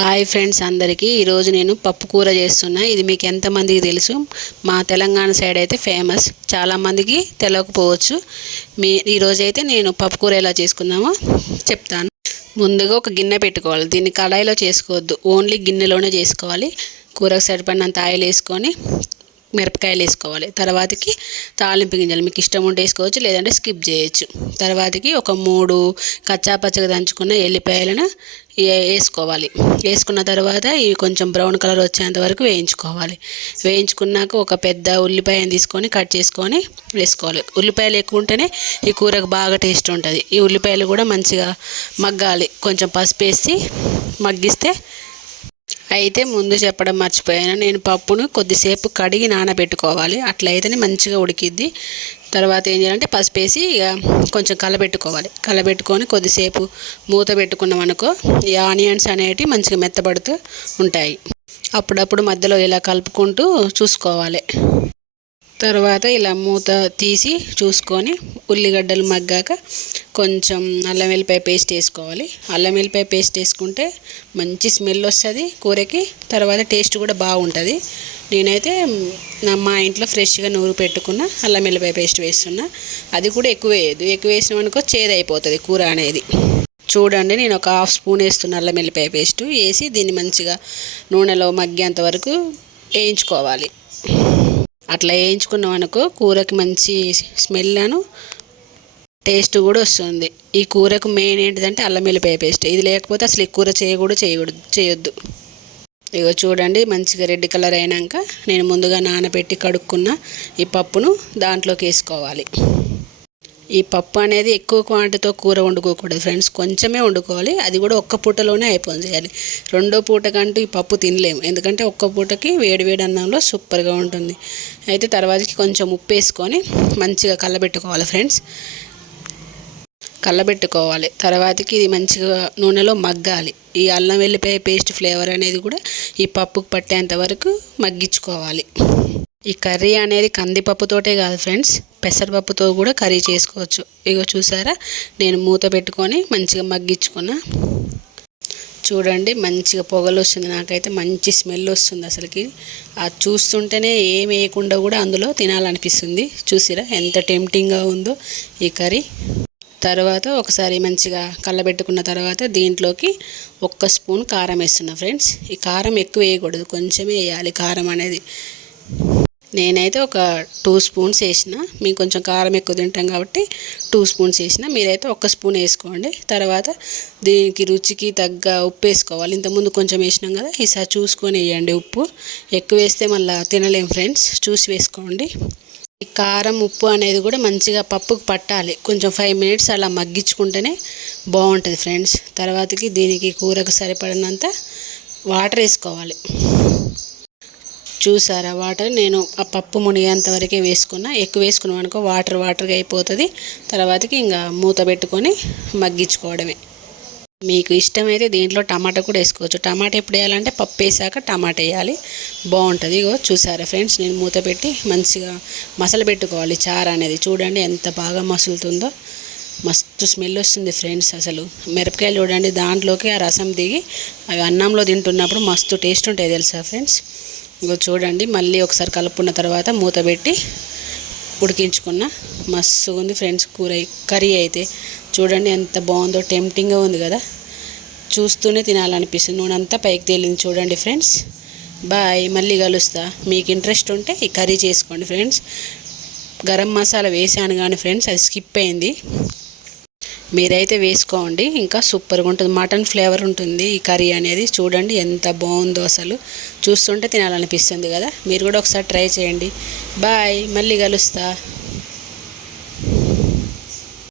Hi friends అందరికీ. ఈరోజు నేను పప్పు కూర చేస్తున్నా. ఇది మీకు ఎంతమందికి తెలుసు? మా తెలంగాణ సైడ్ అయితే ఫేమస్. చాలామందికి తెలియకపోవచ్చు మీ ఈరోజు అయితే నేను పప్పు కూర ఎలా చేసుకున్నామో చెప్తాను. ముందుగా ఒక గిన్నె పెట్టుకోవాలి. దీన్ని కడాయిలో చేసుకోవద్దు. ఓన్లీ గిన్నెలోనే చేసుకోవాలి. కూరకు సరిపడినంత ఆయిల్ వేసుకొని మిరపకాయలు వేసుకోవాలి. తర్వాతకి తాలింపు గింజలు మీకు ఇష్టం ఉంటే వేసుకోవచ్చు లేదంటే స్కిప్ చేయొచ్చు. తర్వాతకి ఒక మూడు కచ్చా పచ్చగా దంచుకున్న ఎల్లిపాయలను వేసుకోవాలి. వేసుకున్న తర్వాత ఇవి కొంచెం బ్రౌన్ కలర్ వచ్చేంత వరకు వేయించుకోవాలి. వేయించుకున్నాక ఒక పెద్ద ఉల్లిపాయను తీసుకొని కట్ చేసుకొని వేసుకోవాలి. ఉల్లిపాయలు ఎక్కువ ఉంటేనే ఈ కూరకు బాగా టేస్ట్ ఉంటుంది. ఈ ఉల్లిపాయలు కూడా మంచిగా మగ్గాలి. కొంచెం పసుపు వేసి మగ్గిస్తే అయితే ముందు చెప్పడం మర్చిపోయాను. నేను పప్పును కొద్దిసేపు కడిగి నానబెట్టుకోవాలి. అట్లయితేనే మంచిగా ఉడికిద్ది. తర్వాత ఏం చేయాలంటే పసుపు వేసి ఇక కొంచెం కలబెట్టుకోవాలి. కలబెట్టుకొని కొద్దిసేపు మూత పెట్టుకున్నాం అనుకో ఈ ఆనియన్స్ అనేటివి మంచిగా మెత్తబడుతూ ఉంటాయి. అప్పుడప్పుడు మధ్యలో ఇలా కలుపుకుంటూ చూసుకోవాలి. తర్వాత ఇలా మూత తీసి చూసుకొని ఉల్లిగడ్డలు మగ్గాక కొంచెం అల్లం వెల్లిపాయ పేస్ట్ వేసుకోవాలి. అల్లం వెల్లిపాయ పేస్ట్ వేసుకుంటే మంచి స్మెల్ వస్తుంది కూరకి తర్వాత టేస్ట్ కూడా బాగుంటుంది. నేనైతే నా మా ఇంట్లో ఫ్రెష్గా నూరు పెట్టుకున్న అల్లం వెల్లిపాయ పేస్ట్ వేస్తున్నా. అది కూడా ఎక్కువ వేయదు ఎక్కువ వేసినాం అనుకో చేదు అయిపోతుంది కూర అనేది. చూడండి నేను ఒక హాఫ్ స్పూన్ వేస్తున్న అల్లం వెల్లిపాయ పేస్ట్ వేసి దీన్ని మంచిగా నూనెలో మగ్గేంత వరకు వేయించుకోవాలి. అట్లా వేయించుకున్నాం అనుకో కూరకి మంచి స్మెల్ అను టేస్ట్ కూడా వస్తుంది. ఈ కూరకు మెయిన్ ఏంటిదంటే అల్లం వెల్లిపాయ పేస్ట్ ఇది లేకపోతే అసలు ఈ కూర చేయకూడదు చేయకూడదు చేయొద్దు. ఇగో చూడండి మంచిగా రెడ్ కలర్ అయినాక నేను ముందుగా నానబెట్టి కడుక్కున్న ఈ పప్పును దాంట్లోకి వేసుకోవాలి. ఈ పప్పు అనేది ఎక్కువ క్వాంటిటీతో కూర వండుకోకూడదు ఫ్రెండ్స్ కొంచెమే వండుకోవాలి. అది కూడా ఒక్క పూటలోనే అయిపోయింది చేయాలి. రెండో పూట కంటూ ఈ పప్పు తినలేము. ఎందుకంటే ఒక్క పూటకి వేడి వేడి అన్నంలో సూపర్గా ఉంటుంది. అయితే తర్వాతకి కొంచెం ఉప్పు వేసుకొని మంచిగా కలబెట్టుకోవాలి ఫ్రెండ్స్ కళ్ళబెట్టుకోవాలి. తర్వాతకి ఇది మంచిగా నూనెలో మగ్గాలి. ఈ అల్లం వెల్లిపాయ పేస్ట్ ఫ్లేవర్ అనేది కూడా ఈ పప్పుకు పట్టేంత వరకు మగ్గించుకోవాలి. ఈ కర్రీ అనేది కందిపప్పుతోటే కాదు ఫ్రెండ్స్ పెసరపప్పుతో కూడా కర్రీ చేసుకోవచ్చు. ఇగో చూసారా? నేను మూత పెట్టుకొని మంచిగా మగ్గించుకున్నా. చూడండి మంచిగా పొగలు వస్తుంది నాకైతే మంచి స్మెల్ వస్తుంది అసలుకి. అది చూస్తుంటేనే ఏం వేయకుండా కూడా అందులో తినాలనిపిస్తుంది. చూసిరా ఎంత టెంప్టింగ్గా ఉందో ఈ కర్రీ. తర్వాత ఒకసారి మంచిగా కళ్ళబెట్టుకున్న తర్వాత దీంట్లోకి ఒక్క స్పూన్ కారం వేస్తున్నా ఫ్రెండ్స్. ఈ కారం ఎక్కువ వేయకూడదు కొంచెమే వేయాలి కారం అనేది. నేనైతే ఒక టూ స్పూన్స్ వేసిన. మేము కొంచెం కారం ఎక్కువ తింటాం కాబట్టి టూ స్పూన్స్ వేసిన. మీరైతే ఒక స్పూన్ వేసుకోండి. తర్వాత దీనికి రుచికి తగ్గ ఉప్పు వేసుకోవాలి. ఇంతకుముందు కొంచెం వేసినాం కదా ఈసారి చూసుకొని వేయండి ఉప్పు. ఎక్కువ వేస్తే మళ్ళీ తినలేం ఫ్రెండ్స్. చూసి వేసుకోండి. ఈ కారం ఉప్పు అనేది కూడా మంచిగా పప్పుకు పట్టాలి. కొంచెం ఫైవ్ మినిట్స్ అలా మగ్గించుకుంటేనే బాగుంటుంది ఫ్రెండ్స్. తర్వాతకి దీనికి కూరకు సరిపడినంత వాటర్ వేసుకోవాలి. చూసారా? వాటర్ నేను ఆ పప్పు మునిగేంత వరకే వేసుకున్నా. ఎక్కువ వేసుకున్నాం అనుకో వాటర్ వాటర్గా అయిపోతుంది. తర్వాతకి ఇంకా మూత పెట్టుకొని మగ్గించుకోవడమే. మీకు ఇష్టమైతే దీంట్లో టమాటా కూడా వేసుకోవచ్చు. టమాటా ఎప్పుడు వేయాలంటే పప్పు వేసాక టమాటా వేయాలి. బాగుంటుంది. ఇగో చూసారా ఫ్రెండ్స్? నేను మూత పెట్టి మంచిగా మసలు పెట్టుకోవాలి. చారు అనేది చూడండి ఎంత బాగా మసులుతుందో. మస్తు స్మెల్ వస్తుంది ఫ్రెండ్స్ అసలు. మిరపకాయలు చూడండి దాంట్లోకి ఆ రసం దిగి అవి అన్నంలో తింటున్నప్పుడు మస్తు టేస్ట్ ఉంటాయి తెలుసా ఫ్రెండ్స్? ఇగో చూడండి మళ్ళీ ఒకసారి కలుపుకున్న తర్వాత మూత పెట్టి ఉడికించుకున్న మస్తు ఉంది ఫ్రెండ్స్ కూర కర్రీ అయితే. చూడండి ఎంత బాగుందో టెంప్టింగ్గా ఉంది కదా. చూస్తూనే తినాలనిపిస్తుంది. నూనె అంతా పైకి తేలింది చూడండి ఫ్రెండ్స్. బాయ్ మళ్ళీ కలుస్తా. మీకు ఇంట్రెస్ట్ ఉంటే ఈ కర్రీ చేసుకోండి ఫ్రెండ్స్. గరం మసాలా వేసాను కానీ ఫ్రెండ్స్ అది స్కిప్ అయింది. మీరైతే వేసుకోండి. ఇంకా సూపర్గా ఉంటుంది. మటన్ ఫ్లేవర్ ఉంటుంది. ఈ కర్రీ అనేది చూడండి ఎంత బాగుందో అసలు. చూస్తుంటే తినాలనిపిస్తుంది కదా. మీరు కూడా ఒకసారి ట్రై చేయండి. బాయ్. మళ్ళీ కలుస్తా.